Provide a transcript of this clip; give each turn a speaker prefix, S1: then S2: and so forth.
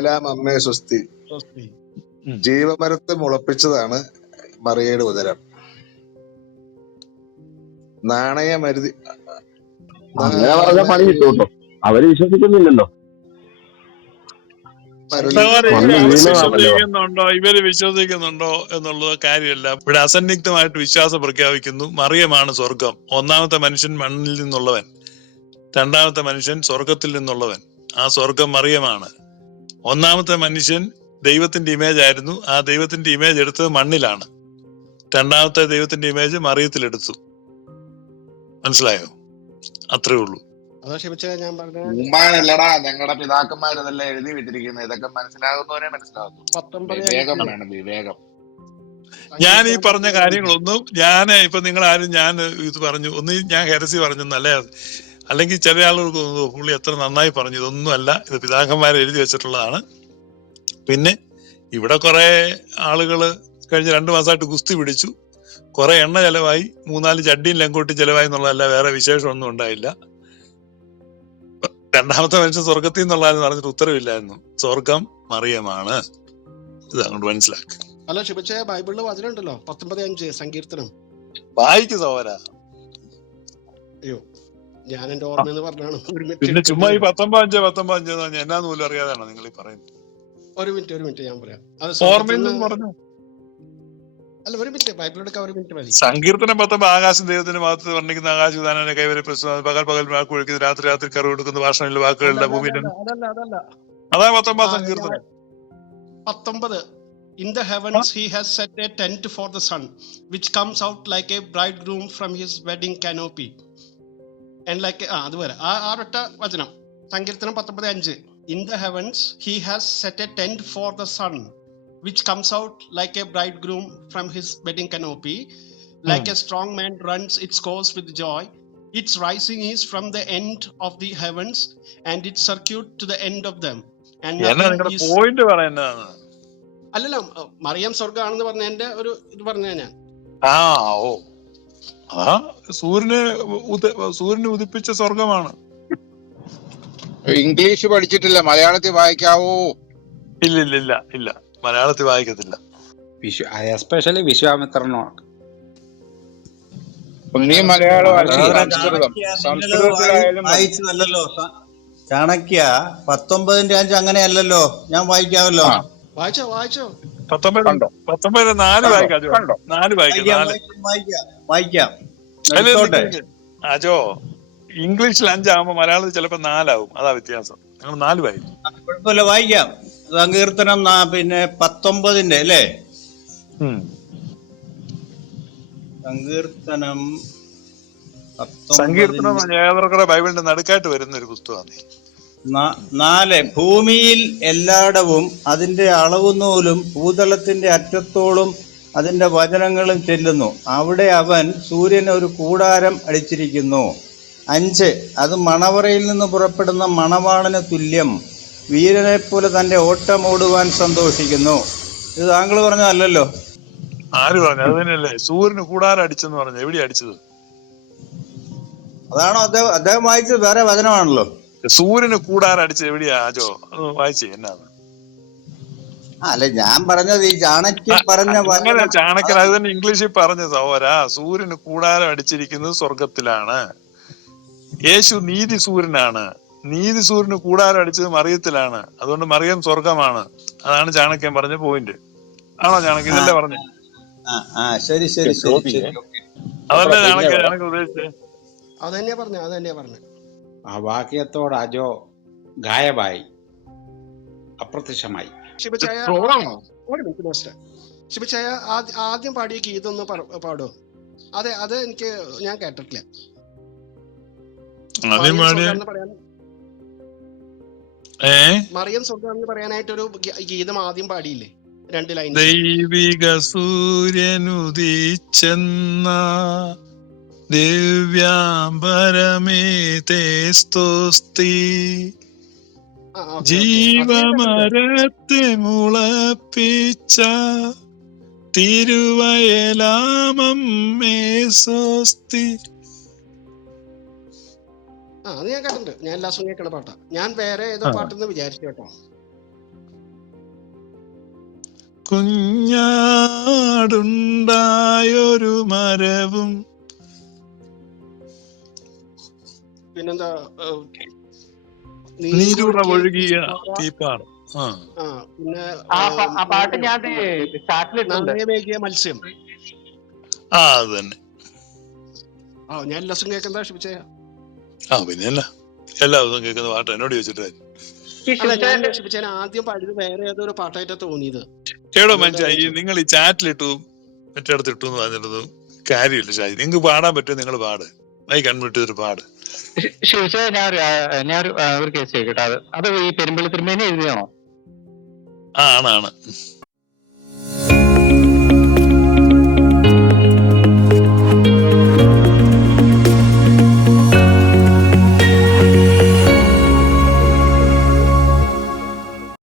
S1: സുബായലാം അമ്മേ സ്വസ്തി. ജീവമരത്തെ മുളപ്പിച്ചതാണ് മറിയയുടെ ഉദരം. നാണയമരുതി
S2: അങ്ങനെ പറഞ്ഞ പണി കിട്ടും അവർ വിശ്വസിക്കുന്നില്ലല്ലോ.
S3: വിശ്വസിക്കുന്നുണ്ടോ? ഇവർ വിശ്വസിക്കുന്നുണ്ടോ എന്നുള്ളത് കാര്യമല്ല. ഇവിടെ അസന്നിഗ്ധമായിട്ട് വിശ്വാസം പ്രഖ്യാപിക്കുന്നു. മറിയമാണ് സ്വർഗം ഒന്നാമത്തെ മനുഷ്യൻ മണ്ണിൽ നിന്നുള്ളവൻ. രണ്ടാമത്തെ മനുഷ്യൻ സ്വർഗത്തിൽ നിന്നുള്ളവൻ. ആ സ്വർഗം മറിയമാണ്. ഒന്നാമത്തെ മനുഷ്യൻ ദൈവത്തിന്റെ ഇമേജ് ആയിരുന്നു. ആ ദൈവത്തിന്റെ ഇമേജ് എടുത്തത് മണ്ണിലാണ്. രണ്ടാമത്തെ ദൈവത്തിന്റെ ഇമേജ് മറിയത്തിലെടുത്തു. മനസ്സിലായോ? അത്രേ ഉള്ളൂ.
S4: എഴുതി വെച്ചിരിക്കുന്നത്. ഇതൊക്കെ മനസ്സിലാകുന്നവരെ മനസ്സിലാകുന്നു. വിവേകം വേണം വിവേകം.
S3: ഞാൻ ഈ പറഞ്ഞ കാര്യങ്ങളൊന്നും ഞാൻ ഇപ്പൊ നിങ്ങൾ ആരും ഞാൻ ഇത് പറഞ്ഞു ഒന്ന് ഞാൻ ഹെരസി പറഞ്ഞു അല്ലേ അല്ലെങ്കിൽ ചില ആളുകൾക്ക് തോന്നുന്നു പുള്ളി എത്ര നന്നായി പറഞ്ഞു ഇതൊന്നും അല്ല ഇത് പിതാക്കന്മാർ എഴുതി വെച്ചിട്ടുള്ളതാണ്. പിന്നെ ഇവിടെ കുറെ ആളുകൾ കഴിഞ്ഞ രണ്ടു മാസമായിട്ട് ഗുസ്തി പിടിച്ചു. കുറെ എണ്ണ ചെലവായി മൂന്നാൽ ചട്ടിയും ലങ്കോട്ടി ചെലവായി എന്നുള്ളതല്ല വേറെ വിശേഷമൊന്നും ഉണ്ടായില്ല. രണ്ടാമത്തെ മനുഷ്യൻ സ്വർഗത്തിൽ നിന്നുള്ളതെന്ന് പറഞ്ഞിട്ട് ഉത്തരവില്ലായിരുന്നു. സ്വർഗം മറിയമാണ്. ഇത് അങ്ങോട്ട് മനസ്സിലാക്കുക
S5: അല്ല ക്ഷമിച്ച ബൈബിളിൽ വചനമുണ്ടല്ലോ പത്തൊമ്പത് അഞ്ച് സങ്കീർത്തനം.
S3: വായിക്കു
S5: അയ്യോ. ഞാൻ എന്റെ ഓർമ്മ പറഞ്ഞാണ്
S3: പിന്നെ ചുമ്മാ ഈ പത്തൊമ്പത് അഞ്ച് എന്ന് എന്നാന്ന് പോലും അറിയാതാണോ നിങ്ങൾ ഈ പറയുന്നത്?
S5: ഒരു മിനിറ്റ് ഒരു മിനിറ്റ് ഞാൻ പറയാം. അത്
S3: ഓർമ്മയിൽ പറഞ്ഞു?
S5: അല്ല ഒരു മിനിറ്റ് ബൈബിൾ എടുക്കാൻ ഒരു മിനിറ്റ് മതി.
S3: സങ്കീർത്തനം പത്തൊമ്പത് ആകാശം ദൈവത്തിന്റെ ഭാഗത്ത് വർണിക്കുന്ന ആകാശ വിധാനം കൈവരെ പ്രശ്നം പകൽ പകൽ വാക്ക് ഒഴിക്കുന്നു രാത്രി രാത്രി കറി കൊടുക്കുന്ന ഭാഷണിലെ വാക്കുകളില്ല
S5: ഭൂമി
S3: ഭൂമിയിൽ അതാ പത്തൊമ്പത് സങ്കീർത്തനം
S5: പത്തൊമ്പത്. In the heavens he has set a tent for the sun which comes out like a bridegroom from his wedding canopy and like ആ അത് വരെ ആ ആ ഒറ്റ വചനം. സങ്കീർത്തനം പത്തൊമ്പത് അഞ്ച്. In the heavens he has set a tent for the sun which comes out like a bridegroom from his wedding canopy like a strong man runs its course with joy its rising is from the end of the heavens and its circuit to the end of them. And
S3: എന്നാ
S5: nothing
S3: നിങ്ങളുടെ
S5: is
S3: point പറയുന്നതാണ്?
S5: അല്ലല്ല മറിയം സ്വർഗമാണെന്ന് പറഞ്ഞതിന്റെ ഒരു ഇത് പറഞ്ഞ ഞാൻ.
S3: ആ ഓ. ആ സൂര്യന് സൂര്യന് ഉദിപ്പിച്ച സ്വർഗമാണ്
S4: ഇംഗ്ലീഷ് പഠിച്ചിട്ടില്ല മലയാളത്തിൽ വായിക്കാവോ.
S3: ഇല്ല ഇല്ല. ഇല്ല ഇല്ല മലയാളത്തിൽ വായിക്കത്തില്ല.
S6: വിശ്വ എസ്പെഷ്യലി വിശ്വാമിത്രനോ
S4: നീ മലയാളം
S7: വായിച്ചതല്ലോ ചാണക്യ പത്തൊമ്പതിന്റെ അഞ്ച് അങ്ങനെയല്ലല്ലോ ഞാൻ വായിക്കാമല്ലോ.
S5: വായിച്ചോ വായിച്ചോ.
S3: പത്തൊമ്പത്
S4: കണ്ടോ?
S3: പത്തൊമ്പത് നാല്
S4: കണ്ടോ?
S3: വായിക്കാം അജോ. നാല് വായിക്കാം
S7: വായിക്കാം
S3: ഇംഗ്ലീഷിൽ അഞ്ചാവുമ്പോ മലയാളത്തിൽ ചിലപ്പോ നാലാവും. അതാ വ്യത്യാസം. നാല് വായിക്കും.
S7: കുഴപ്പമില്ല വായിക്കാം. സങ്കീർത്തനം പിന്നെ പത്തൊമ്പതിന്റെ അല്ലേ? സങ്കീർത്തനം
S3: സങ്കീർത്തനം ഏതൊക്കെ ബൈബിളിന്റെ നടുക്കായിട്ട് വരുന്ന ഒരു പുസ്തകമാണ്.
S7: നാല് ഭൂമിയിൽ എല്ലായിടവും അതിന്റെ അളവുനൂലും ഭൂതലത്തിന്റെ അറ്റത്തോളം അതിന്റെ വചനങ്ങളും ചെല്ലുന്നു. അവിടെ അവൻ സൂര്യന് ഒരു കൂടാരം അടിച്ചിരിക്കുന്നു. അഞ്ച് അത് മണവറയിൽ നിന്ന് പുറപ്പെടുന്ന മണവാളന് തുല്യം. വീരനെ പോലെ തന്റെ ഓട്ടം ഓടുവാൻ സന്തോഷിക്കുന്നു. ഇത് താങ്കൾ പറഞ്ഞതല്ലല്ലോ?
S3: ആര് പറഞ്ഞു? അത് തന്നെയല്ലേ. സൂര്യന് കൂടാരം അടിച്ചെന്ന് പറഞ്ഞു. എവിടെ അടിച്ചത്?
S7: അതാണോ അദ്ദേഹം അദ്ദേഹം വായിച്ചത് വേറെ വചനമാണല്ലോ.
S3: സൂര്യന് കൂടാരടിച്ച് അടിച്ചത് എവിടെയാ ആജോ? അത് വായിച്ചേ എന്നാണ്
S7: അല്ല ഞാൻ പറഞ്ഞത് ഈ ചാണക്യൻ പറഞ്ഞ
S3: ചാണക്യൻ അത് തന്നെ ഇംഗ്ലീഷിൽ പറഞ്ഞ സഹോരാ സൂര്യന് കൂടാരം അടിച്ചിരിക്കുന്നത് സ്വർഗത്തിലാണ് യേശു നീതി സൂര്യനാണ്. നീതി സൂര്യന് കൂടാരം അടിച്ചത് മറിയത്തിലാണ്. അതുകൊണ്ട് മറിയം സ്വർഗമാണ് അതാണ് ചാണക്യൻ പറഞ്ഞ പോയിന്റ് ആണോ ചാണക്യൻ ഇതല്ലേ പറഞ്ഞു?
S7: ആ ആ ശരി ശരി
S3: അതല്ലേ ചാണക്യൻ. ചാണക്യൻ ഉദ്ദേശിച്ചത്?
S5: അത് തന്നെയാ പറഞ്ഞു അത് തന്നെയാ പറഞ്ഞ.
S6: ആ വാക്യത്തോട് അജോ ഗായബായി. അപ്രത്യക്ഷമായി.
S5: ശിവചായ ശിവചായ ആദ്യ- ആദ്യം പാടിയ ഗീതൊന്ന് പാടോ. പാടുമോ അതെ അത് എനിക്ക് ഞാൻ കേട്ടിട്ടില്ല. മറിയം സ്വർഗം പറയാനായിട്ട് ഒരു ഗീതം ആദ്യം പാടിയില്ലേ? രണ്ട് ലൈൻ
S3: ദൈവിക സൂര്യനുദിച്ചെന്ന ദിവ്യാംബരമേ തേസ്തോസ്തി ജീവമരത്തെ മുളപ്പിച്ച തിരുവയലാമമ്മേ സ്വസ്തി.
S5: ആ അത് ഞാൻ കേട്ടിട്ടുണ്ട്. ഞാൻ എല്ലാ ദിവസവും കേൾക്കണ പാട്ടാ. ഞാൻ വേറെ ഏതോ. പാട്ടെന്ന് വിചാരിച്ചു കേട്ടോ.
S3: കുഞ്ഞാടുണ്ടായൊരു മരവും
S5: പിന്നെന്താ
S3: നീരുറ ഒഴുകിയ
S5: പിന്നെ
S8: ആ പാട്ട് ഞാൻ
S5: മത്സ്യം.
S3: ആ അത് തന്നെ.
S5: ആ ഞാൻ എല്ലാ ദിവസവും കേൾക്കുന്നതാ ഷിബിച്ചേ
S3: ആ പിന്നെയല്ല എല്ലാ ദിവസവും കേൾക്കുന്ന പാട്ട് എന്നോട് ചോദിച്ചിട്ട്
S5: ആദ്യം പാടിയത് വേറെ ഏതൊരു പാട്ടായിട്ടാ തോന്നിയത്.
S3: എടോ
S5: അതുകൊണ്ടാ
S3: ഈ നിങ്ങൾ ഈ ചാറ്റിലിട്ടു മറ്റേടത്ത് ഇട്ടു എന്ന് പറഞ്ഞിട്ടത് കാര്യമില്ല ഷാജി. നിങ്ങൾക്ക് പാടാൻ പറ്റും നിങ്ങൾ പാട്. ഐ കൺവേർട്ട് ഒരു പാട്
S8: ഞാൻ ഒരു ഞാൻ ഒരു ഒരു കേസ് ചോദിക്കട്ടെ. അത് അത് ഈ പെരുമ്പള്ളി തിരുമേനി എഴുതിയാണോ
S3: ആ ആണ് ആണ്.